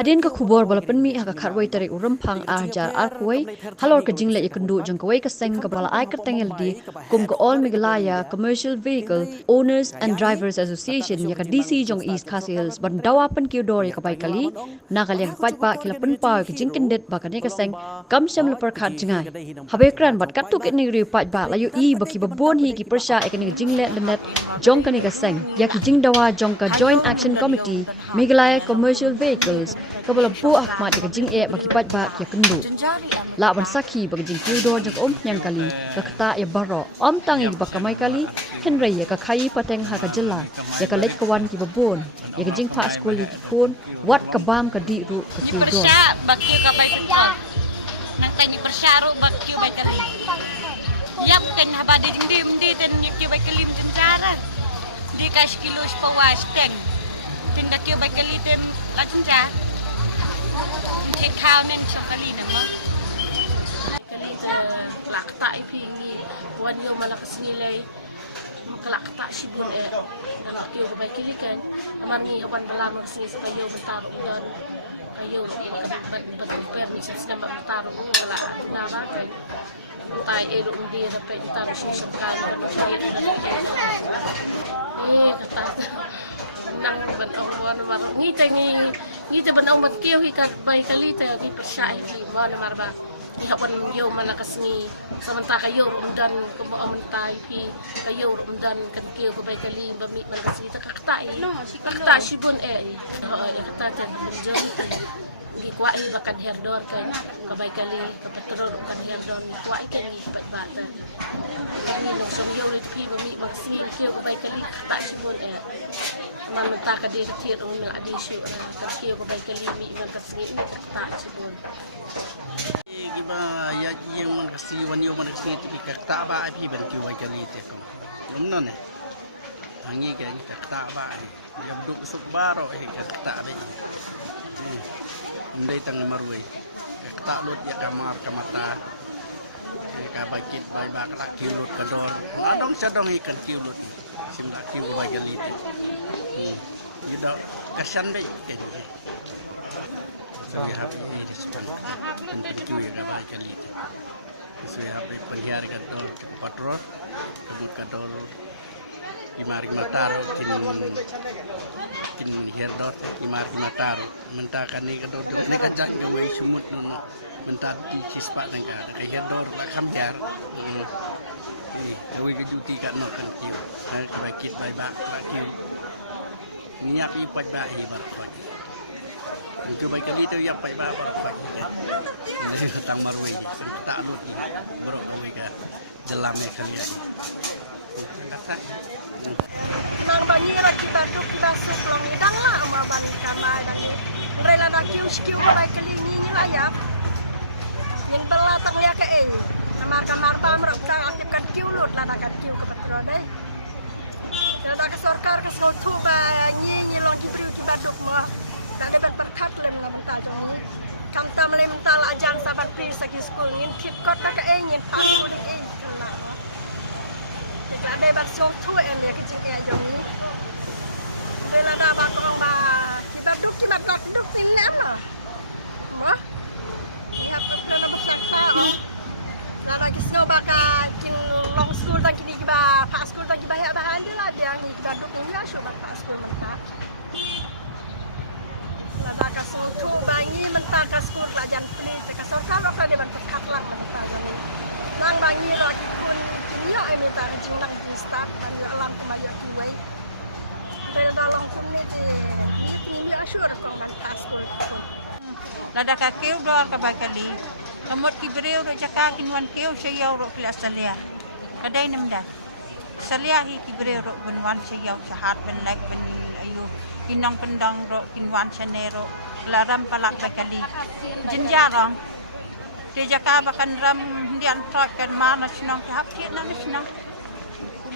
Hadin ka khubor bala penmi ha ka kharwai tare uram phang arjar arkwai halor ka jingle ikundu jang kawai ka seng ka bala ai ka tengel di kum ka all miglaya commercial vehicle owners and drivers association ya ka DC jong east khasils ban dawapan ki dor ya ka bai kali na ka leng pat pa kila pen pa ka jingkin det ba ka ne ka seng kam sham la par khat jingai habe kran bat katuk ni ri pat ba layu i ba ki ba bon hi ki persha e ka ni jingle lenet jong ka ni ka seng ya ki jing dawa jong ka joint action committee miglaya commercial vehicles kabala bu ahmad ka jing e baki pat ba ki kundu la ban sakhi bagi jing kiu do jang nyang kali ka khata ya baro tangi ba kamai kali henry ya ka khai pateng ha ka jela ya ka let ka wan ki babon ya ka jing pha school ki khon wat ka bam ka di ru ka kiu do baki ka bai kan nang tangi persyaru baki bai kali yap kan haba di dim di ten ki bai kali jenjara di kas kilo pawas teng tindak ki bai kali tem la jenjara Thịt khao nên cho cái ly này mất. Cái ly lạc tại phi nghi quan yêu mà lạc sinh lệ lạc tại si bun lạc kêu cái cái ly kan aman nghi awan belam lạc sinh sa kayo bentar dan kayo betul permi sa sinama bentar ko wala tinaba kay tay ero dia dapat bentar si sangkan kata nang ban ông nó mà nghĩ tay ban ông mặt kêu hi kan bay kali tay di persai hi mana marba hi hawan yo malakas ni samanta kayo rumdan ko mo amuntai hi kayo rumdan kan kêu ko bay kali bami man kasi ta kaktai kakta sibon kata tan menjong gi kwa i bakan herdor kan kabay kali kapatrol kan herdon kwa i kan gi bata ni no som yo ri bami magsi kêu ko bay kali kakta sibon mamanta ka di tiir ang mga adisyo kaskiyo ko bay kalimi ng kasngit ni kakta sibon iba ya yang man kasi wanyo man kasi kakta ba ai pi ban kiu bay kalite ko lumna ne hangi ka kakta ba ya duk suk baro kakta ba ndai tang marwe kakta lut ya kamar kamata ka bakit bay bakla kiu lut kador adong sadong ikan kiu lut simla kiu bay kalite gitu kasihan deh kayaknya saya habis ini respon tentu juga baik kali saya habis pelihara kadol patrol kebut kadol imari mataro kin herdot imari mataro mentakan ni kadol ni kajang gawe sumut mentat kispa tangka ka herdor la kamjar gawe kejuti kat nok kan kiu ka bakit bay bak kiu niat ipat bahi barkwat. Itu baik kali tu ya pai barkwat. Ini tang marwai tak lut borok kowe ka jelam e kali ai. Kata. Nang banyi ra ki baduk ki basuk long idang lah ma balik kamai nak. Rela nak kiu ko baik kali ni lah ya. Yang belatang ya ke kamar pam ra tang aktifkan kiu lut lah nak kiu ke patron deh. Ada ke sorkar ke sotu ba ni lo ki bri ki baduk ma tak dapat berkat lem mental kam tam lem mental ajan sabat pri sagi school ngin kit kot ka ngin pasul kana la de bat sotu ya ke jik ya jong ni rela da ba ko ba ki baduk ki baduk duk tin lem ma ya pernah bersakta la ki sno ba ka kin long school ta ki ba pa school ta ki ba ya bahan dia lah dia ni baduk ni lah syuk pa school mentah la ka sotu bangi mentah ka school lajan pli ka sorkar ro dia berkat lah nang bangi ro ki kun dia emita jinang di start dan alam kemaya kuai dari dalam kun ni ni syuk ko nang school Lada ka kêu dor ka bai kali amot ki breu ro jaka kinwan kêu sayaw ro kila salia kadai namda salia hi ki breu ro benwan sayaw sahat ben like ben ayu kinang pendang ro kinwan sanero laram palak bai kali jinjarong te jaka bakan ram dian trot kan mana sinong ki hak ti na sinong